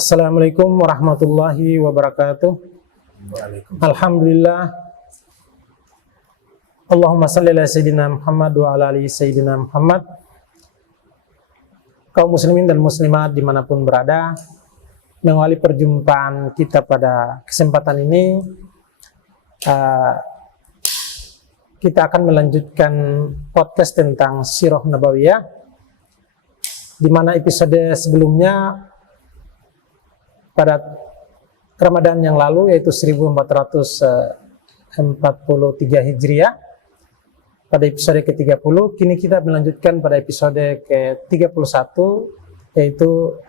Assalamualaikum warahmatullahi wabarakatuh. Alhamdulillah. Allahumma salli ala sayyidina Muhammad wa ala ali sayyidina Muhammad. Kaum muslimin dan muslimat dimanapun berada, mengawali perjumpaan kita pada kesempatan ini, kita akan melanjutkan podcast tentang Sirah Nabawiyah, di mana episode sebelumnya pada Ramadan yang lalu, yaitu 1443 Hijriah, pada episode ke-30, kini kita melanjutkan pada episode ke-31, yaitu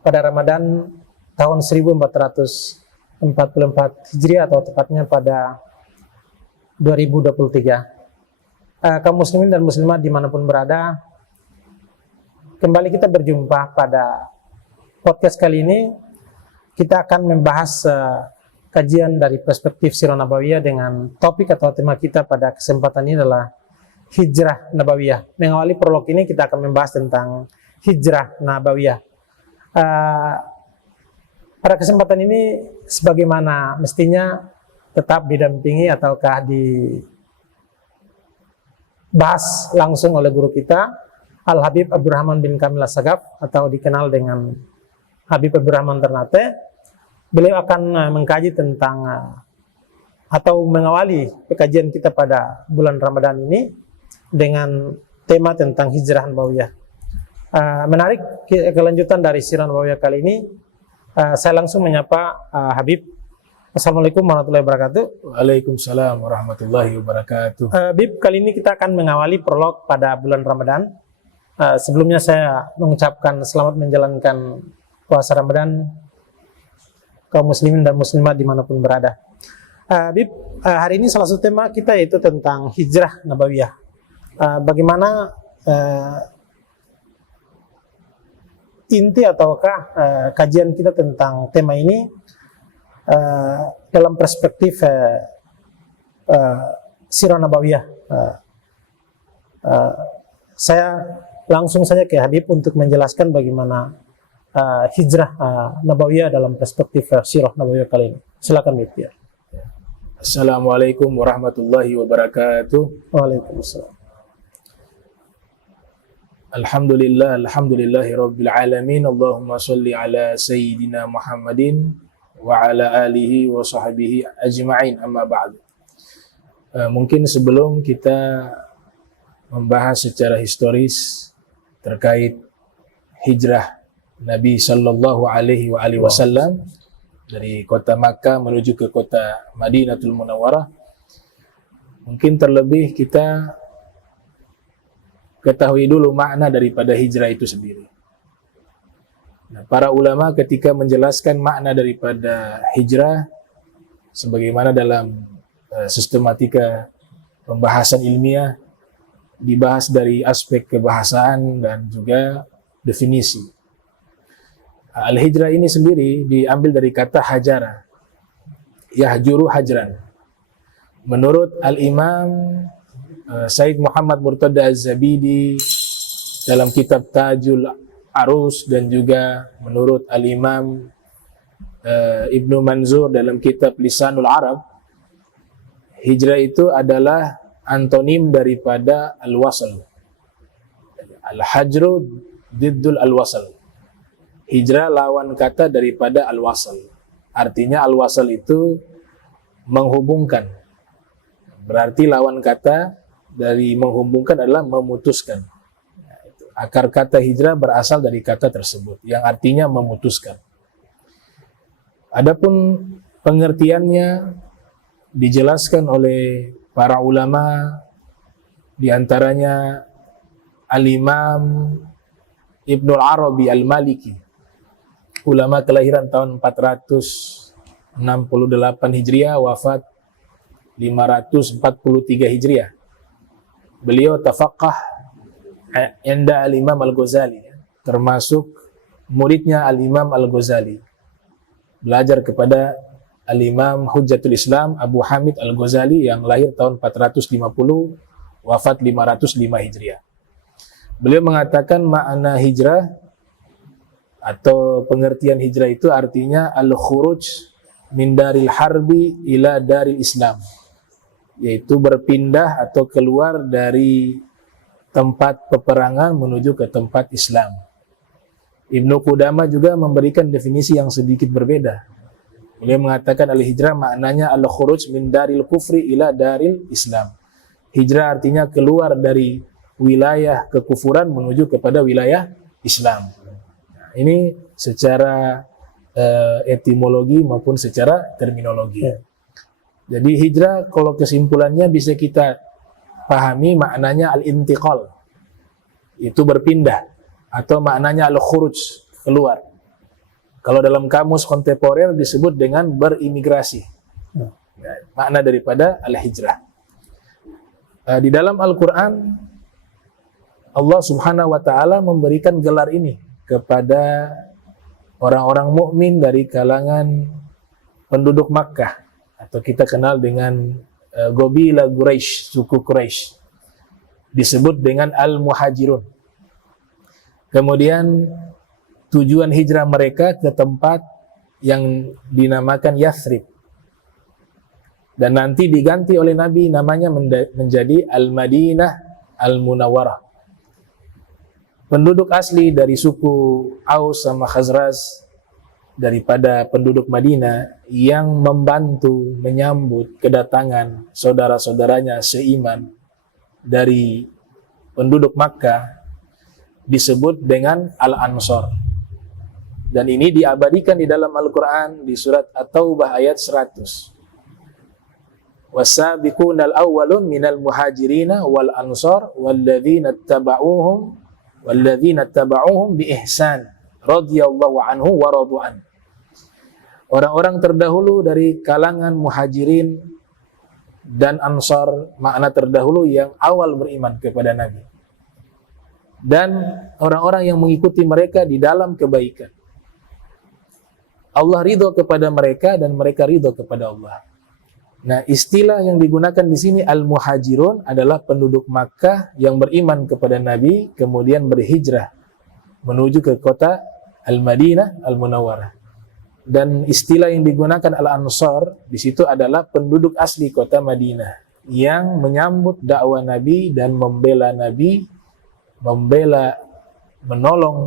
pada Ramadan tahun 1444 Hijriah, atau tepatnya pada 2023. Kaum muslimin dan muslimat dimanapun berada, kembali kita berjumpa pada podcast kali ini. Kita akan membahas kajian dari perspektif Sirah Nabawiyah dengan topik atau tema kita pada kesempatan ini adalah Hijrah Nabawiyah. Mengawali prolog ini kita akan membahas tentang Hijrah Nabawiyah. Pada kesempatan ini, sebagaimana mestinya, tetap didampingi ataukah dibahas langsung oleh guru kita, Al-Habib Abdurrahman bin Kamil As-Sagaf, atau dikenal dengan Habib Abdurrahman Ternate. Beliau akan mengkaji tentang atau mengawali kajian kita pada bulan Ramadan ini dengan tema tentang Hijrah Nabawiyah. Menarik kelanjutan dari Sirah Nabawiyah kali ini. Saya langsung menyapa Habib. Assalamualaikum warahmatullahi wabarakatuh. Waalaikumsalam warahmatullahi wabarakatuh. Habib, kali ini kita akan mengawali prolog pada bulan Ramadan. Sebelumnya saya mengucapkan selamat menjalankan puasa Ramadan kaum muslimin dan muslimat dimanapun berada. Habib, hari ini salah satu tema kita yaitu tentang Hijrah Nabawiyah. Bagaimana inti ataukah kajian kita tentang tema ini dalam perspektif Sirah Nabawiyah. Saya langsung saja ke Habib untuk menjelaskan bagaimana Hijrah Nabawiyah dalam perspektif Sirah Nabawiyah kali ini. Silakan Habib. Ya. Assalamualaikum warahmatullahi wabarakatuh. Waalaikumsalam. Alhamdulillahi rabbil alamin. Allahumma salli ala sayyidina Muhammadin wa ala alihi wa sahbihi ajma'in, amma ba'du. Mungkin sebelum kita membahas secara historis terkait hijrah Nabi Sallallahu Alaihi Wasallam dari kota Makkah menuju ke kota Madinatul Munawwarah, mungkin terlebih kita ketahui dulu makna daripada hijrah itu sendiri. Nah, para ulama ketika menjelaskan makna daripada hijrah, sebagaimana dalam sistematika pembahasan ilmiah, dibahas dari aspek kebahasaan dan juga definisi. Al-hijrah ini sendiri diambil dari kata hajara, yahjuru hajran. Menurut Al-Imam Said Muhammad Murtada Az-Zabidi dalam kitab Tajul Arus, dan juga menurut Al-Imam Ibnu Manzur dalam kitab Lisanul Arab, hijrah itu adalah antonim daripada al-wasl. Al-hajru diddul al-wasl. Hijrah lawan kata daripada al-wasl. Artinya al-wasl itu menghubungkan. Berarti lawan kata dari menghubungkan adalah memutuskan. Akar kata hijrah berasal dari kata tersebut, yang artinya memutuskan. Adapun pengertiannya dijelaskan oleh para ulama, di antaranya Al-Imam Ibnu Arabi Al-Maliki, ulama kelahiran tahun 468 Hijriah, wafat 543 Hijriah. Beliau tafaqah inda Al-Imam Al-Ghazali, termasuk muridnya Al-Imam Al-Ghazali. Belajar kepada Al-Imam Hujjatul Islam Abu Hamid Al-Ghazali yang lahir tahun 450, wafat 505 Hijriah. Beliau mengatakan makna hijrah atau pengertian hijrah itu artinya al-khuruj min daril harbi ila daril Islam, yaitu berpindah atau keluar dari tempat peperangan menuju ke tempat Islam. Ibnu Qudamah juga memberikan definisi yang sedikit berbeda. Beliau mengatakan al-hijrah maknanya al-khuruj min daril kufri ila daril Islam. Hijrah artinya keluar dari wilayah kekufuran menuju kepada wilayah Islam. Nah, ini secara etimologi maupun secara terminologi. Jadi hijrah kalau kesimpulannya bisa kita pahami maknanya al-intiqal, itu berpindah, atau maknanya al-khuruj, keluar. Kalau dalam kamus kontemporer disebut dengan berimigrasi. Makna daripada al-hijrah. Di dalam Al-Quran Allah Subhanahu wa ta'ala memberikan gelar ini kepada orang-orang mukmin dari kalangan penduduk Makkah, atau kita kenal dengan Gobila Quraisy, suku Quraisy, disebut dengan Al-Muhajirun. Kemudian tujuan hijrah mereka ke tempat yang dinamakan Yathrib, dan nanti diganti oleh Nabi namanya menjadi Al-Madinah Al-Munawwarah. Penduduk asli dari suku Aus sama Khazraj daripada penduduk Madinah yang membantu menyambut kedatangan saudara-saudaranya seiman dari penduduk Makkah disebut dengan Al-Ansar. Dan ini diabadikan di dalam Al-Quran di surat At-Taubah ayat 100. Wasabiqunal awwalun minal muhajirina wal ansar walladzina taba'uhum bi ihsan radhiyallahu anhu wa radu'an. Orang-orang terdahulu dari kalangan muhajirin dan ansar, makna terdahulu yang awal beriman kepada Nabi, dan orang-orang yang mengikuti mereka di dalam kebaikan. Allah ridho kepada mereka dan mereka ridho kepada Allah. Nah, istilah yang digunakan di sini al-muhajirun adalah penduduk Makkah yang beriman kepada Nabi kemudian berhijrah menuju ke kota Al-Madinah Al-Munawwarah. Dan istilah yang digunakan al-ansar di situ adalah penduduk asli kota Madinah yang menyambut dakwah Nabi dan membela Nabi, menolong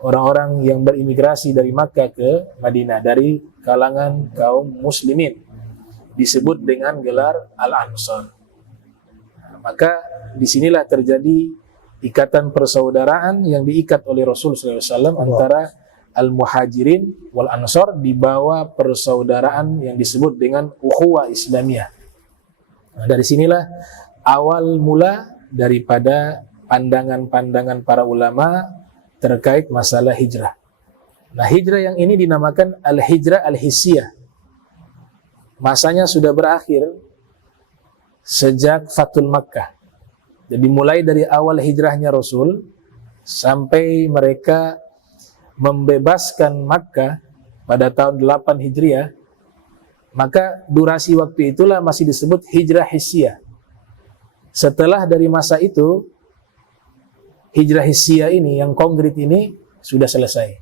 orang-orang yang berimigrasi dari Makkah ke Madinah dari kalangan kaum muslimin, disebut dengan gelar Al-Ansar. Maka disinilah terjadi ikatan persaudaraan yang diikat oleh Rasulullah SAW antara Al-Muhajirin wal Ansar di bawah persaudaraan yang disebut dengan ukhuwah Islamiyah. Nah, dari sinilah awal mula daripada pandangan-pandangan para ulama terkait masalah hijrah. Nah, hijrah yang ini dinamakan al-hijrah al-hissiyah. Masanya sudah berakhir sejak Fathul Makkah. Jadi mulai dari awal hijrahnya Rasul sampai mereka membebaskan Makkah pada tahun 8 Hijriah, maka durasi waktu itulah masih disebut hijrah hissiyah. Setelah dari masa itu, hijrah hissiyah ini yang konkret ini sudah selesai.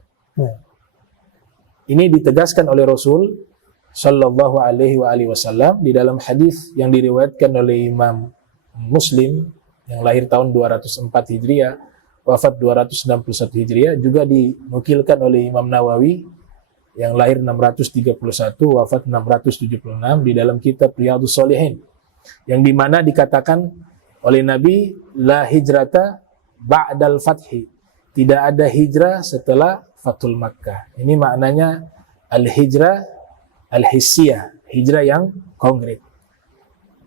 Ini ditegaskan oleh Rasul Sallallahu alaihi wasallam di dalam hadis yang diriwayatkan oleh Imam Muslim yang lahir tahun 204 Hijriah, wafat 261 Hijriah, juga dinukilkan oleh Imam Nawawi yang lahir 631, wafat 676 di dalam kitab Riyadhus Shalihin, yang dimana dikatakan oleh Nabi, la hijrata ba'dal fathi, tidak ada hijrah setelah Fathul Makkah. Ini maknanya al-hijrah al-hissiyah, hijrah yang konkret.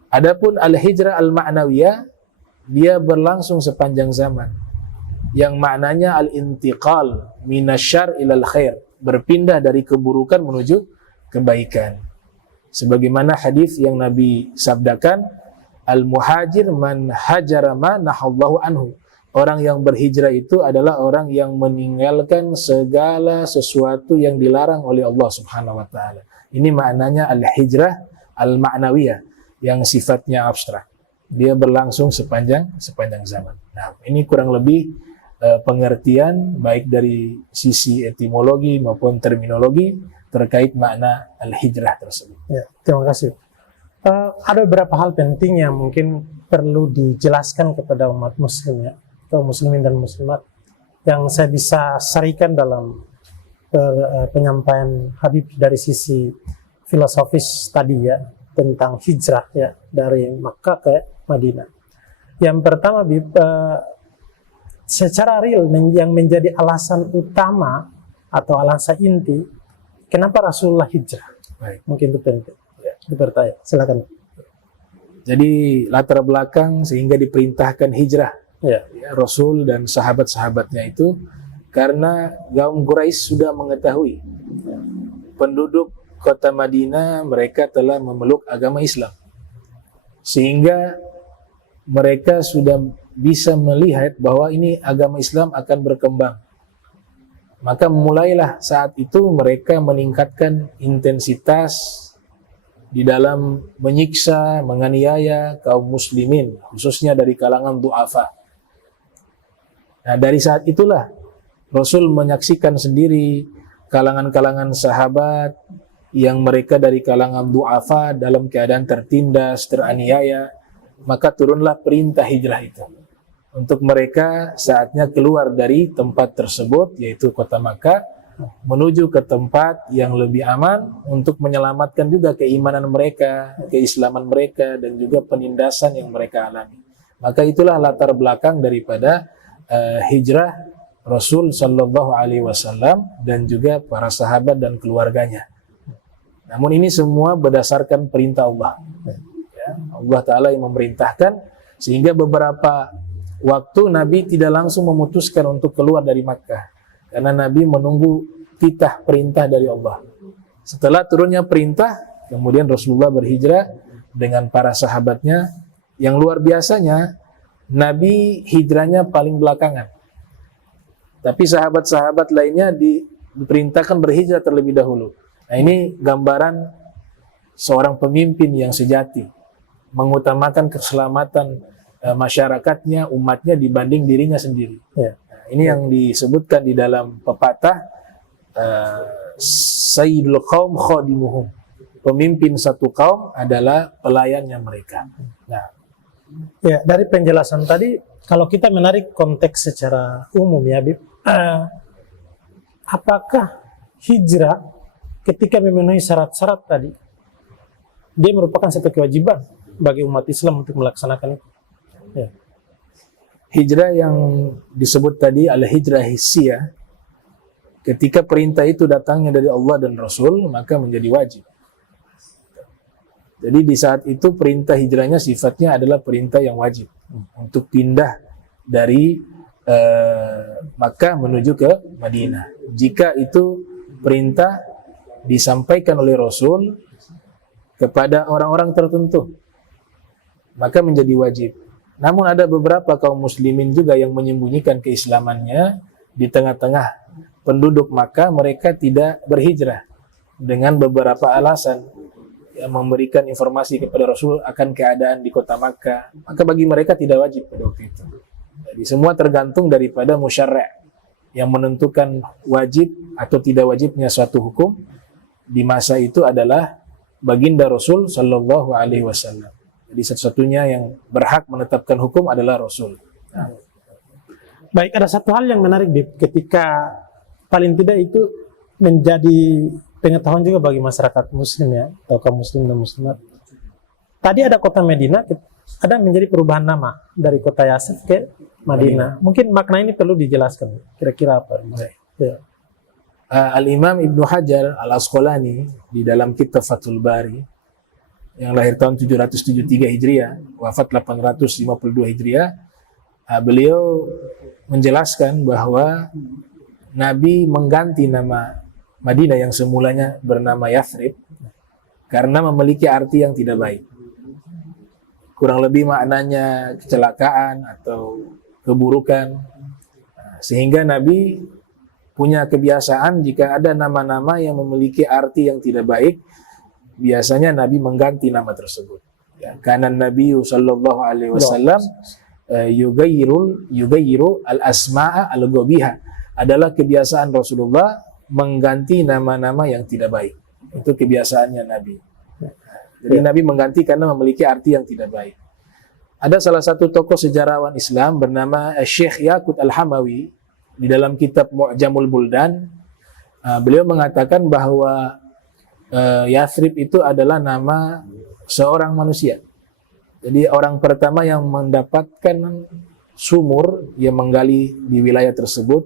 Adapun al-hijrah al-ma'nawiyah, dia berlangsung sepanjang zaman, yang maknanya al-intiqal minasyarr ilal khair, berpindah dari keburukan menuju kebaikan. Sebagaimana hadis yang Nabi sabdakan, al-muhajir man hajara ma nahallahu anhu. Orang yang berhijrah itu adalah orang yang meninggalkan segala sesuatu yang dilarang oleh Allah Subhanahu wa taala. Ini maknanya al-hijrah al-ma'nawiyah yang sifatnya abstrak. Dia berlangsung sepanjang zaman. Nah, ini kurang lebih pengertian baik dari sisi etimologi maupun terminologi terkait makna al-hijrah tersebut. Ya, terima kasih. Ada beberapa hal penting yang mungkin perlu dijelaskan kepada umat muslim ya, atau muslimin dan muslimat, yang saya bisa sarikan dalam penyampaian Habib dari sisi filosofis tadi ya, tentang hijrah ya, dari Makkah ke Madinah. Yang pertama, Habib, secara real yang menjadi alasan utama atau alasan inti kenapa Rasulullah hijrah. Baik. Mungkin itu penting. Ya, dipertanya. Silakan. Jadi latar belakang sehingga diperintahkan hijrah Ya. ya, Rasul dan sahabat-sahabatnya itu karena kaum Quraisy sudah mengetahui penduduk kota Madinah mereka telah memeluk agama Islam, sehingga mereka sudah bisa melihat bahwa ini agama Islam akan berkembang. Maka mulailah saat itu mereka meningkatkan intensitas di dalam menyiksa, menganiaya kaum muslimin, khususnya dari kalangan du'afa. Nah, dari saat itulah Rasul menyaksikan sendiri kalangan-kalangan sahabat yang mereka dari kalangan du'afa dalam keadaan tertindas, teraniaya, maka turunlah perintah hijrah itu. Untuk mereka saatnya keluar dari tempat tersebut, yaitu kota Makkah, menuju ke tempat yang lebih aman untuk menyelamatkan juga keimanan mereka, keislaman mereka, dan juga penindasan yang mereka alami. Maka itulah latar belakang daripada hijrah Rasul Sallallahu Alaihi Wasallam dan juga para sahabat dan keluarganya. Namun ini semua berdasarkan perintah Allah. Ya, Allah Ta'ala yang memerintahkan, sehingga beberapa waktu Nabi tidak langsung memutuskan untuk keluar dari Makkah. Karena Nabi menunggu titah perintah dari Allah. Setelah turunnya perintah, kemudian Rasulullah berhijrah dengan para sahabatnya. Yang luar biasanya, Nabi hijrahnya paling belakangan. Tapi sahabat-sahabat lainnya diperintahkan berhijrah terlebih dahulu. Nah, ini gambaran seorang pemimpin yang sejati, mengutamakan keselamatan masyarakatnya, umatnya dibanding dirinya sendiri. Ya. Ini yang disebutkan di dalam pepatah Sayyidul Qaum Khadimuhum. Pemimpin satu kaum adalah pelayannya mereka. Nah, Ya, dari penjelasan tadi, kalau kita menarik konteks secara umum ya, Bib, apakah hijrah ketika memenuhi syarat-syarat tadi, dia merupakan satu kewajiban bagi umat Islam untuk melaksanakan itu? Ya. hijrah yang disebut tadi al-hijrah hissiyah, ketika perintah itu datangnya dari Allah dan Rasul, maka menjadi wajib. Jadi di saat itu perintah hijrahnya sifatnya adalah perintah yang wajib untuk pindah dari Makkah menuju ke Madinah. Jika itu perintah disampaikan oleh Rasul kepada orang-orang tertentu, maka menjadi wajib. Namun ada beberapa kaum muslimin juga yang menyembunyikan keislamannya di tengah-tengah penduduk Makkah. Mereka tidak berhijrah dengan beberapa alasan, yang memberikan informasi kepada Rasul akan keadaan di kota Makkah. Maka bagi mereka tidak wajib pada waktu itu. Jadi semua tergantung daripada musyarra' yang menentukan wajib atau tidak wajibnya suatu hukum di masa itu adalah baginda Rasul Sallallahu Alaihi Wasallam. Jadi satu-satunya yang berhak menetapkan hukum adalah Rasul. Nah. Baik, ada satu hal yang menarik, Bib, ketika paling tidak itu menjadi pengetahuan juga bagi masyarakat muslim ya, atau kaum muslim dan muslimat. Tadi ada kota Madinah, ada menjadi perubahan nama dari kota Yasrib ke Madinah. Mungkin makna ini perlu dijelaskan, kira-kira apa? Ya. Al-Imam Ibnu Hajar Al-Asqalani di dalam kitab Fathul Bari, yang lahir tahun 773 Hijriah, wafat 852 Hijriah, beliau menjelaskan bahwa Nabi mengganti nama Madinah yang semulanya bernama Yathrib karena memiliki arti yang tidak baik. Kurang lebih maknanya kecelakaan atau keburukan. Sehingga Nabi punya kebiasaan jika ada nama-nama yang memiliki arti yang tidak baik, biasanya Nabi mengganti nama tersebut. Ya, karena Nabi sallallahu alaihi wasallam yugayiru al-asma'a al-ghabiha, adalah kebiasaan Rasulullah mengganti nama-nama yang tidak baik. Itu kebiasaannya Nabi. Jadi Nabi mengganti karena memiliki arti yang tidak baik. Ada salah satu tokoh sejarawan Islam bernama Syekh Yaqut Al-Hamawi, di dalam kitab Mu'jamul Buldan, beliau mengatakan bahwa Yathrib itu adalah nama seorang manusia. Jadi orang pertama yang mendapatkan sumur, dia menggali di wilayah tersebut,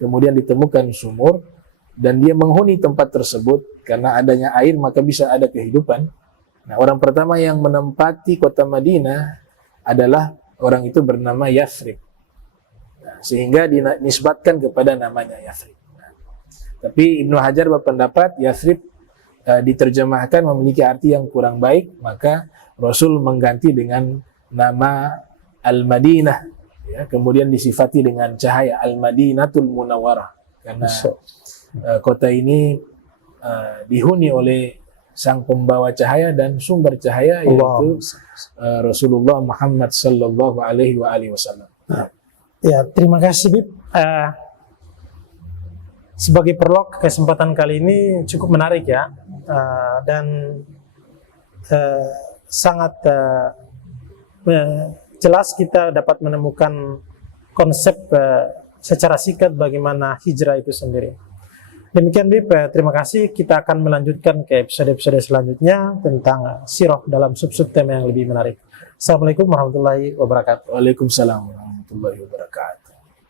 kemudian ditemukan sumur, dan dia menghuni tempat tersebut. Karena adanya air maka bisa ada kehidupan. Nah, orang pertama yang menempati kota Madinah adalah orang itu bernama Yathrib. Nah, sehingga dinisbatkan kepada namanya Yathrib. Nah, tapi Ibnu Hajar berpendapat Yathrib diterjemahkan memiliki arti yang kurang baik, maka Rasul mengganti dengan nama Al-Madinah, ya, kemudian disifati dengan cahaya, Al-Madinatul Munawwarah, karena kota ini dihuni oleh sang pembawa cahaya dan sumber cahaya, yaitu Rasulullah Muhammad sallallahu alaihi wasallam. Ya, terima kasih Bib. Sebagai prolog, kesempatan kali ini cukup menarik ya, dan sangat jelas kita dapat menemukan konsep secara singkat bagaimana hijrah itu sendiri. Demikian Bib, terima kasih. Kita akan melanjutkan ke episode-episode selanjutnya tentang sirah dalam sub-sub tema yang lebih menarik. Assalamualaikum warahmatullahi wabarakatuh. Waalaikumsalam warahmatullahi wabarakatuh.